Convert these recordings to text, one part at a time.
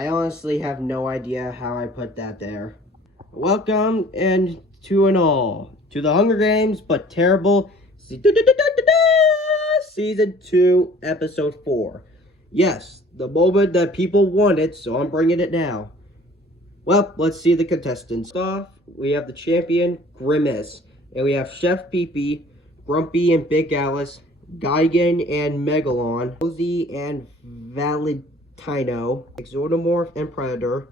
I honestly have no idea how I put that there. Welcome and to an all to the Hunger Games, but terrible season 2, episode 4. Yes, the moment that people wanted, so I'm bringing it now. Well, let's see the contestants. First off, we have the champion, Grimace. And we have Chef Pee-Pee, Grumpy and Big Alice, Gigan and Megalon, Rosie and Valentino, Exodomorph and Predator,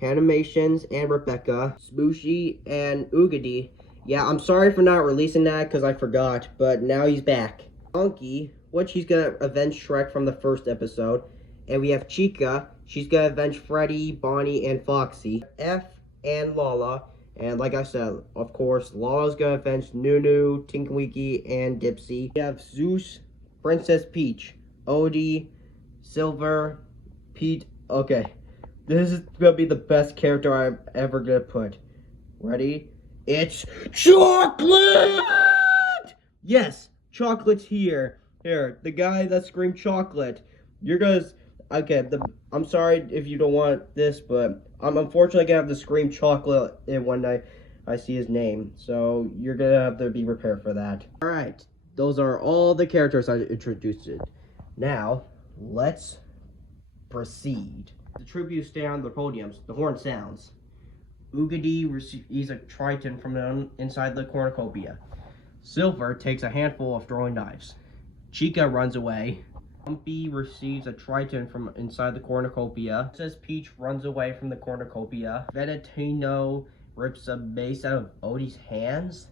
Animations and Rebecca, Smooshy and Oogity. Yeah, I'm sorry for not releasing that because I forgot, but now he's back. Donkey, which he's gonna avenge Shrek from the first episode. And we have Chica, she's gonna avenge Freddy, Bonnie, and Foxy. F and Lala, and like I said, of course, Lala's gonna avenge Nunu, Tinkwinky, and Dipsy. We have Zeus, Princess Peach, Odie, Silver, Pete. Okay, this is gonna be the best character I'm ever gonna put. Ready? It's Chocolate! Yes, Chocolate's here. Here, the guy that screamed Chocolate. You're gonna... Okay, I'm sorry if you don't want this, but I'm unfortunately gonna have to scream Chocolate when I see his name. So you're gonna have to be prepared for that. Alright, those are all the characters I introduced. Now, let's proceed. The tributes stay on the podiums. The horn sounds. Oogity receives a Triton from inside the cornucopia. Silver takes a handful of throwing knives. Chica runs away. Grumpy receives a Triton from inside the cornucopia. Princess Peach runs away from the cornucopia. Valentino rips a mace out of Odie's hands.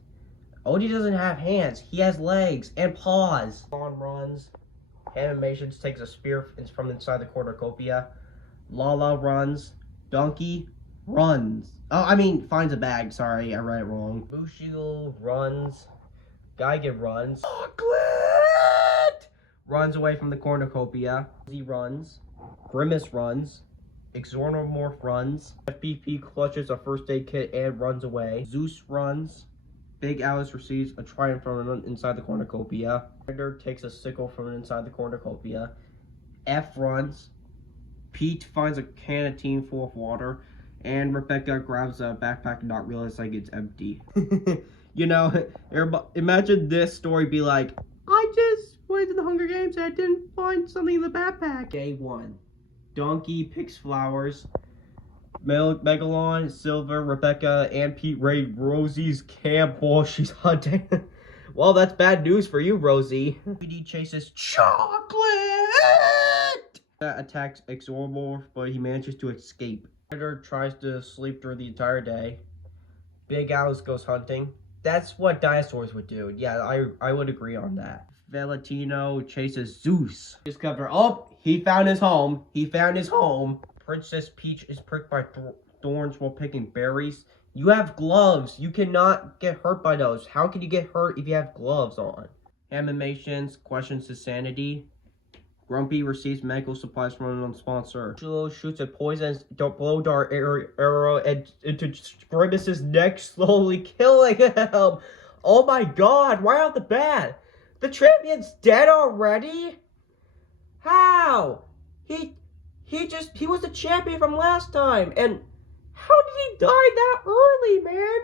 Odie doesn't have hands. He has legs and paws. Dawn runs. Animations takes a spear from inside the cornucopia. Lala runs. Donkey runs. Finds a bag. Sorry, I read it wrong. Bushiel runs. Gigan runs. Chocolate! Runs away from the cornucopia. He runs. Grimace runs. Exornomorph runs. FPP clutches a first aid kit and runs away. Zeus runs. Big Alice receives a trident from inside the cornucopia. Predator takes a sickle from inside the cornucopia. F runs. Pete finds a canteen full of water. And Rebecca grabs a backpack and not realizing it's empty. You know, imagine this story be like, I just went to the Hunger Games and I didn't find something in the backpack. Day 1. Donkey picks flowers. Megalon, Silver, Rebecca, and Pete raid Rosie's camp while she's hunting. Well, that's bad news for you, Rosie. Oogity chases Chocolate! Attacks Exormorph, but he manages to escape. Predator tries to sleep through the entire day. Big Alice goes hunting. That's what dinosaurs would do. Yeah, I would agree on that. Valentino chases Zeus. Discover, he found his home. He found his home. Princess Peach is pricked by thorns while picking berries. You have gloves. You cannot get hurt by those. How can you get hurt if you have gloves on? Animations questions his sanity. Grumpy receives medical supplies from an unknown sponsor. Chilo shoots a poison blow dart arrow into Grimace's neck, slowly killing him. Oh my god, right off the bat. The champion's dead already? How? He was the champion from last time, and how did he die that early, man?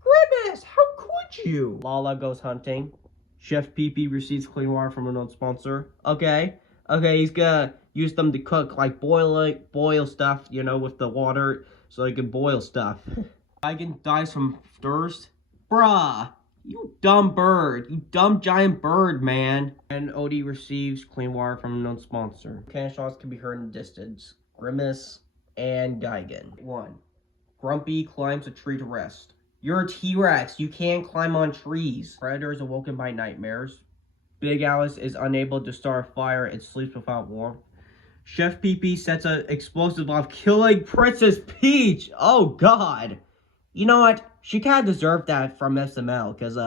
Grimace, how could you? Lala goes hunting. Chef Pee-Pee receives clean water from an unknown sponsor. Okay, he's gonna use them to cook, like boil stuff, you know, with the water, so he can boil stuff. Gigan dies from thirst. Bruh, you dumb bird. You dumb giant bird, man. And Odie receives clean water from an unknown sponsor. Cannon shots can be heard in the distance. Grimace and Gigan. 1. Grumpy climbs a tree to rest. You're a T-Rex. You can't climb on trees. Predator is awoken by nightmares. Big Alice is unable to start a fire and sleeps without warmth. Chef Pee-Pee sets an explosive off, killing Princess Peach! Oh, God! You know what? She kind of deserved that from SML, because,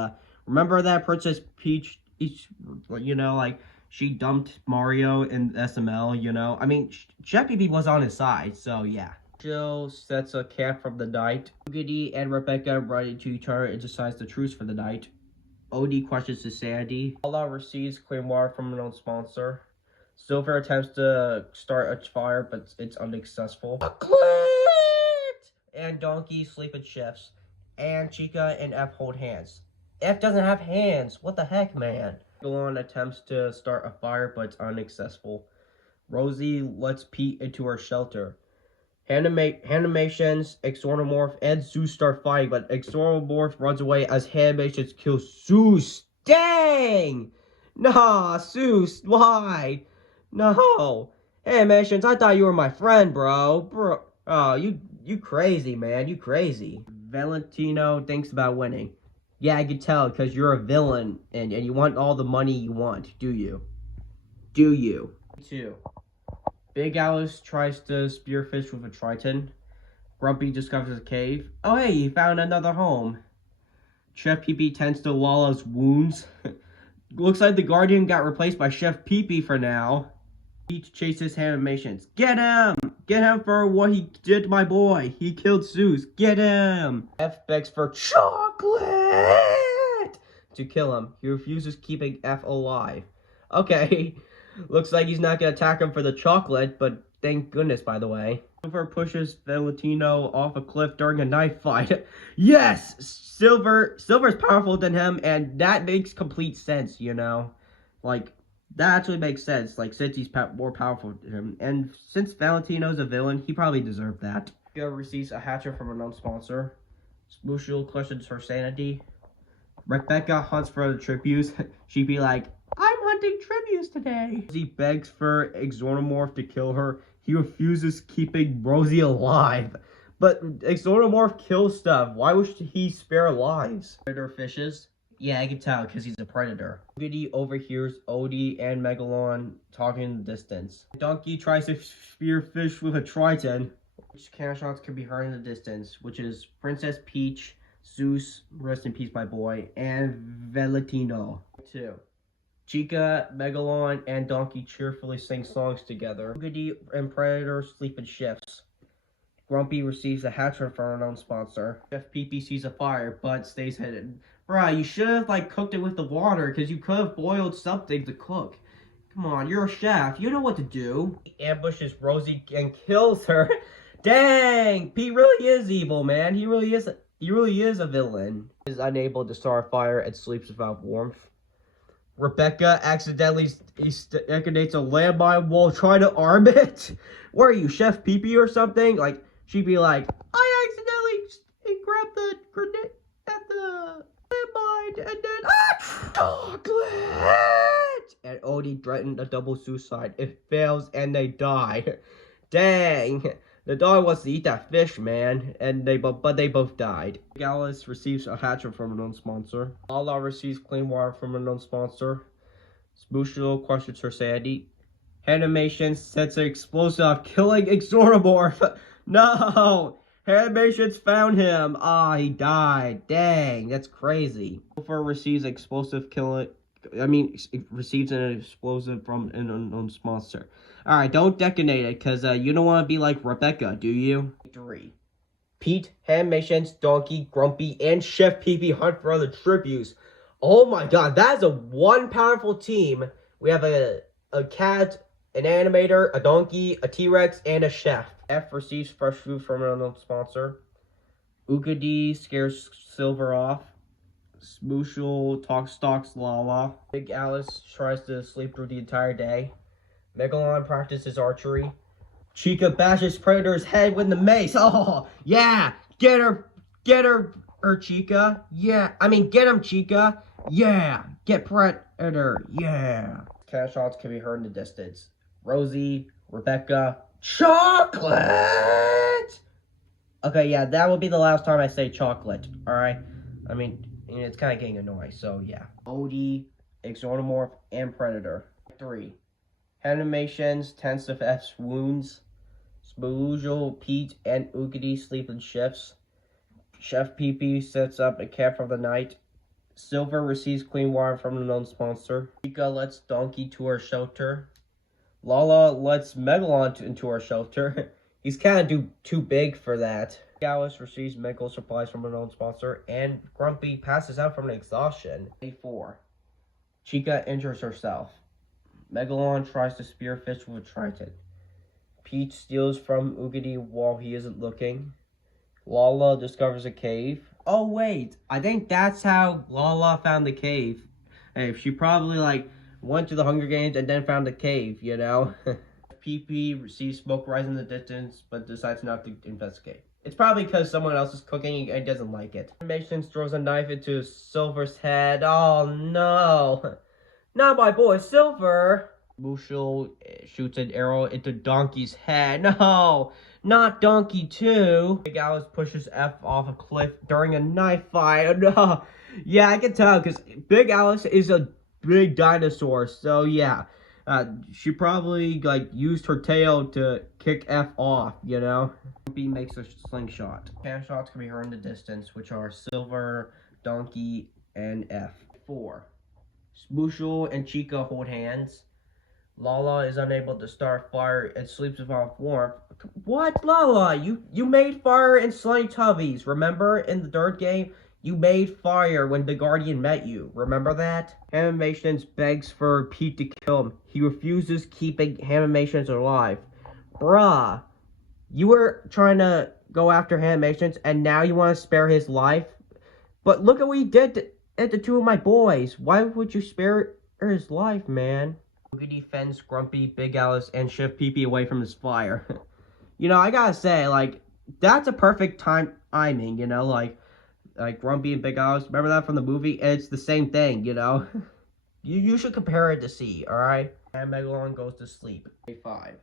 remember that Princess Peach, you know, like, she dumped Mario in SML, you know? I mean, Chef Pee-Pee was on his side, so, yeah. Jill sets a camp from the night. Oogity and Rebecca run into each other and decides the truce for the night. Odie questions his sanity. Lala receives clean water from an old sponsor. Silver attempts to start a fire, but it's unsuccessful. Chocolate! And Donkey sleep in shifts. And Chica and F hold hands. F doesn't have hands. What the heck, man? Galon attempts to start a fire, but it's unsuccessful. Rosie lets Pete into her shelter. Animations, Exornomorph, and Zeus start fighting, but Exornomorph runs away as Animations kill Zeus. Dang! Nah, Zeus, why? No. Animations, I thought you were my friend, bro. Oh, you crazy, man. You crazy. Valentino thinks about winning. Yeah, I can tell, because you're a villain, and you want all the money you want, do you? Do you? 2. Big Alice tries to spearfish with a Triton. Grumpy discovers a cave. Oh hey, he found another home. Chef Pee-Pee tends to Lala's wounds. Looks like the Guardian got replaced by Chef Pee-Pee for now. Pete chases Animations. Get him! Get him for what he did to my boy. He killed Zeus. Get him! F begs for chocolate to kill him. He refuses keeping F alive. Okay. Looks like he's not going to attack him for the chocolate, but thank goodness, by the way. Silver pushes Valentino off a cliff during a knife fight. Yes! Silver's powerful than him, and that makes complete sense, you know? Like, that actually makes sense, like, since he's more powerful than him. And since Valentino's a villain, he probably deserved that. Chica receives a hatchet from a known sponsor. Smooshul questions her sanity. Rebecca hunts for the tributes. She'd be like, I'm hunting tributes today. He begs for Exornomorph to kill her. He refuses keeping Rosie alive. But Exornomorph kills stuff. Why would he spare lives? Predator fishes. Yeah, I can tell because he's a predator. Goody overhears Odie and Megalon talking in the distance. Donkey tries to spearfish with a Triton. Which cannon shots can be heard in the distance, which is Princess Peach, Zeus, rest in peace, my boy, and Valentino. 2. Chica, Megalon, and Donkey cheerfully sing songs together. Goody and Predator sleep in shifts. Grumpy receives a hatchet from an unknown sponsor. Chef Pee-Pee sees a fire, but stays hidden. Bruh, you should have, like, cooked it with the water, because you could have boiled something to cook. Come on, you're a chef. You know what to do. He ambushes Rosie and kills her. Dang! Pete really is evil, man. He really is a villain. He is unable to start a fire and sleeps without warmth. Rebecca accidentally detonates a landmine while trying to arm it. Where are you, Chef Pee-Pee or something? Like, she'd be like, I accidentally grabbed the grenade at the landmine and then chocolate! And Odie threatened a double suicide. It fails and they die. Dang. The dog wants to eat that fish, man, and they both died. Alice receives a hatchet from a known sponsor. Lala receives clean water from a known sponsor. Smooshul questions her sanity. Animation sets an explosive, killing Exornomorph. No! Animations found him. Ah, he died. Dang, that's crazy. Silver receives explosive receives an explosive from an unknown sponsor. Alright, don't detonate it, because you don't want to be like Rebecca, do you? 3. Pete, Animations, Donkey, Grumpy, and Chef Pee-Pee hunt for other tributes. Oh my god, that is a one powerful team. We have a cat, an animator, a donkey, a T-Rex, and a chef. F receives fresh food from an unknown sponsor. Oogady scares Silver off. Smooshul stalks Lala. Big Alice tries to sleep through the entire day. Megalon practices archery. Chica bashes Predator's head with the mace. Oh, yeah. Get her, Chica. Yeah, get him, Chica. Yeah, get Predator. Yeah. Cannon shots can be heard in the distance. Rosie, Rebecca, chocolate. Okay, yeah, that will be the last time I say chocolate. All right. It's kind of getting annoying, so yeah. Odie, Exornomorph, and Predator. 3. Animations, tends to F's wounds. Smooshul, Pete, and Oogady sleep in shifts. Chef Pee-Pee sets up a camp for the night. Silver receives clean water from the known sponsor. Chica lets Donkey to her shelter. Lala lets Megalon into her shelter. He's kind of too big for that. Alice receives medical supplies from a known sponsor, and Grumpy passes out from exhaustion. 4. Chica injures herself. Megalon tries to spearfish with a trident. Pete steals from Oogity while he isn't looking. Lala discovers a cave. Oh wait, I think that's how Lala found the cave. Hey, she probably like went to the Hunger Games and then found the cave, you know? PP sees smoke rise in the distance, but decides not to investigate. It's probably because someone else is cooking and doesn't like it. Animation throws a knife into Silver's head. Oh no! Not my boy Silver! Mushel shoots an arrow into Donkey's head. No! Not Donkey too! Big Alice pushes F off a cliff during a knife fight. No! Yeah, I can tell because Big Alice is a big dinosaur, so yeah. She probably like used her tail to kick F off, you know? B makes a slingshot. Hand shots can be heard in the distance, which are Silver, Donkey, and F. 4. Smooshel and Chica hold hands. Lala is unable to start fire and sleeps without warmth. What, Lala? You made fire in Slimy Tubbies, remember? In the third game? You made fire when the Guardian met you. Remember that? Animations begs for Pete to kill him. He refuses, keeping Animations alive. Bruh. You were trying to go after Animations and now you want to spare his life? But look at what he did to two of my boys. Why would you spare his life, man? Oogity fends Grumpy, Big Alice, and Chef Pee-Pee away from his fire. You know, I gotta say, like, that's a perfect timing, you know, like Grumpy and Big Alice, remember that from the movie? It's the same thing, you know? you should compare it to see, alright? And Megalon goes to sleep. 5.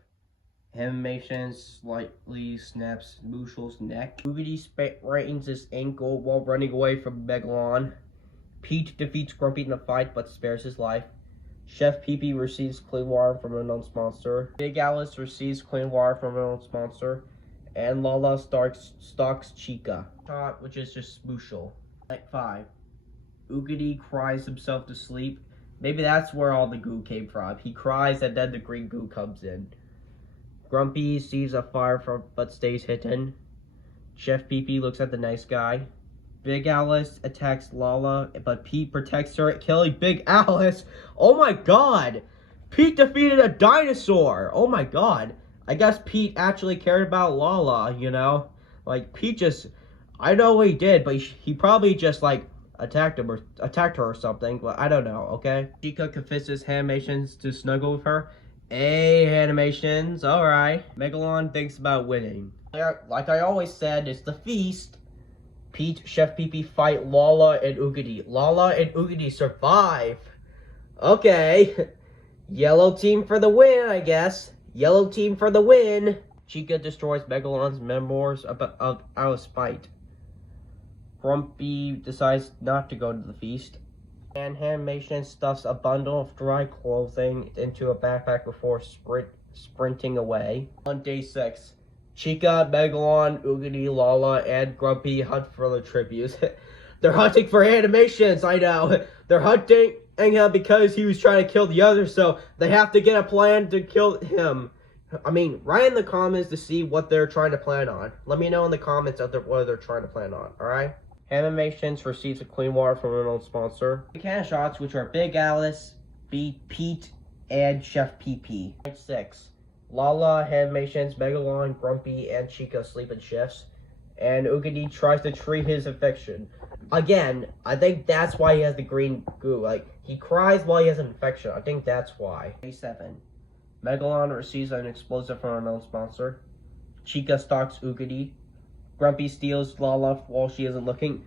Animation slightly snaps Mushel's neck. Oogity straightens his ankle while running away from Megalon. Pete defeats Grumpy in a fight, but spares his life. Chef Pee-Pee receives clean water from an unknown monster. Big Alice receives clean water from an unknown monster. And Lala stalks Chica. Shot, which is just Smooshel. Night 5. Oogity cries himself to sleep. Maybe that's where all the goo came from. He cries and then the green goo comes in. Grumpy sees a fire but stays hidden. Chef Pee-Pee looks at the nice guy. Big Alice attacks Lala, but Pete protects her, killing Big Alice. Oh my god! Pete defeated a dinosaur! Oh my god. I guess Pete actually cared about Lala, you know? Like, Pete just... I know what he did, but he probably just, like, attacked her or something. But I don't know, okay? Chica convinces Animations to snuggle with her. Hey, Animations, alright. Megalon thinks about winning. Like I always said, it's the feast. Pete, Chef Pee-Pee fight Lala and Oogity. Lala and Oogity survive. Okay. Yellow team for the win, I guess. Yellow team for the win. Chica destroys Megalon's memoirs out of spite. Grumpy decides not to go to the feast. And Animation stuffs a bundle of dry clothing into a backpack before sprinting away. On day 6, Chica, Megalon, Oogity, Lala, and Grumpy hunt for the tributes. They're hunting for Animations, I know. They're hunting because he was trying to kill the others, so they have to get a plan to kill him. I mean, write in the comments to see what they're trying to plan on. Let me know in the comments what they're trying to plan on, alright? Animations receives a clean water from an old sponsor. Can shots, which are Big Alice, Pete, and Chef Pee-Pee. Night 6. Lala, Animations, Megalon, Grumpy, and Chica sleep in shifts. And Oogity tries to treat his infection. Again, I think that's why he has the green goo. Like, he cries while he has an infection. I think that's why. Day 7. Megalon receives an explosive from an unknown sponsor. Chica stalks Oogity. Grumpy steals Lala while she isn't looking.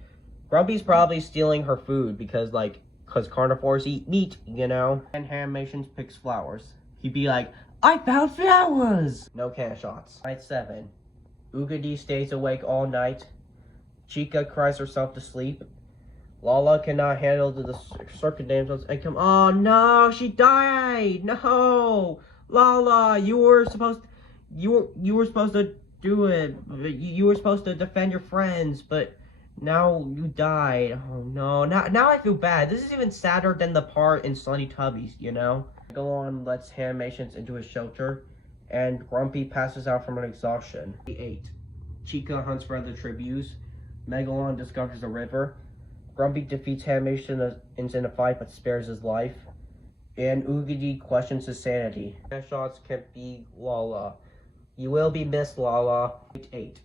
Grumpy's probably stealing her food because carnivores eat meat, you know? And Animations picks flowers. He'd be like, I found flowers! No can shots. Night 7. Oogity stays awake all night. Chica cries herself to sleep. Lala cannot handle the circumstances and come. Oh no, she died! No! Lala, you were supposed to do it. You were supposed to defend your friends, but now you died. Oh no. Now I feel bad. This is even sadder than the part in Slimy Tubbies, you know? Megalon lets Animations into his shelter, and Grumpy passes out from an exhaustion. 8. Chica hunts for other tributes. Megalon discovers a river. Grumpy defeats Animations in a fight but spares his life. And Oogity questions his sanity. Shots can be Lala. You will be missed, Lala. 8.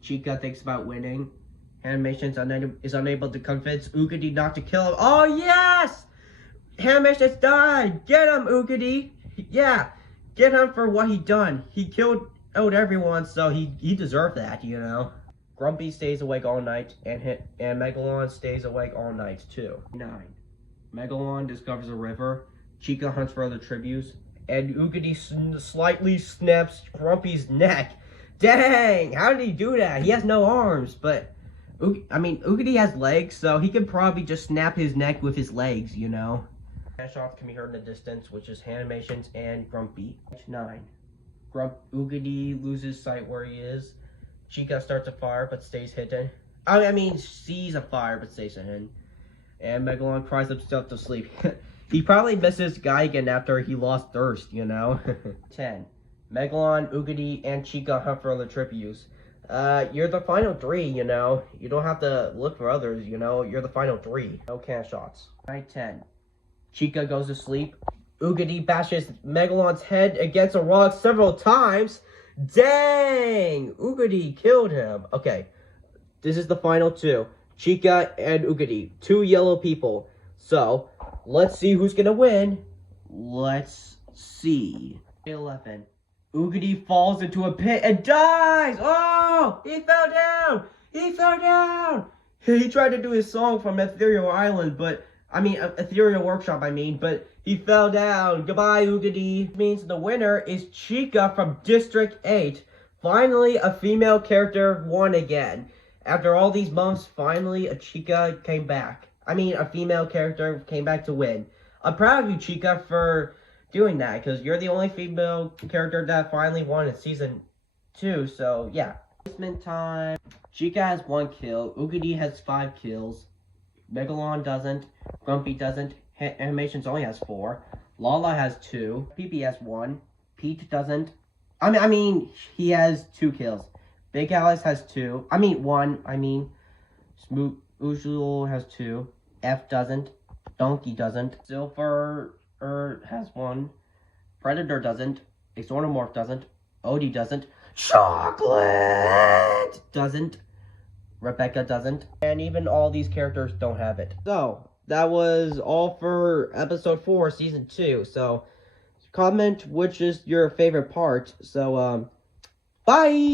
Chica thinks about winning. Animation is unable to convince Oogity not to kill him. Oh, yes! Animation has died! Get him, Oogity! Yeah, get him for what he done. He killed out everyone, so he deserved that, you know. Grumpy stays awake all night, and Megalon stays awake all night, too. 9. Megalon discovers a river. Chica hunts for other tributes, and Oogity slightly snaps Grumpy's neck. Dang! How did he do that? He has no arms, but Oogity has legs, so he could probably just snap his neck with his legs, you know. Shots can be heard in the distance, which is Animations and Grumpy. 9. Oogity loses sight where he is. Chica starts a fire, but stays hidden. Sees a fire, but stays hidden. And Megalon cries himself to sleep. He probably misses Geigen after he lost thirst, you know? 10. Megalon, Oogity, and Chica hunt for other tributes. You're the final 3, you know? You don't have to look for others, you know? You're the final 3. No can shots. Night 10. Chica goes to sleep. Oogity bashes Megalon's head against a rock several times. Dang! Oogity killed him. Okay, this is the final 2. Chica and Oogity. 2 yellow people. So, let's see who's gonna win. Let's see. 11. Oogity falls into a pit and dies! Oh! He fell down! He fell down! He tried to do his song from Ethereal Island, Ethereal Workshop, but he fell down. Goodbye, Oogity. Means the winner is Chica from District 8. Finally, a female character won again. After all these months, finally, a Chica came back. A female character came back to win. I'm proud of you, Chica, for doing that, because you're the only female character that finally won in Season 2, so, yeah. Placement time. Chica has 1 kill. Oogity has 5 kills. Megalon doesn't. Grumpy doesn't. Animations only has 4. Lala has 2. PP has 1. Pete doesn't. He has 2 kills. Big Alice has 2. 1. Smooth Usual has 2. F doesn't. Donkey doesn't. Silver has 1. Predator doesn't. Exornomorph doesn't. Odie doesn't. Chocolate doesn't. Rebecca doesn't. And even all these characters don't have it. So, that was all for episode 4, season 2. So, comment which is your favorite part. So, bye!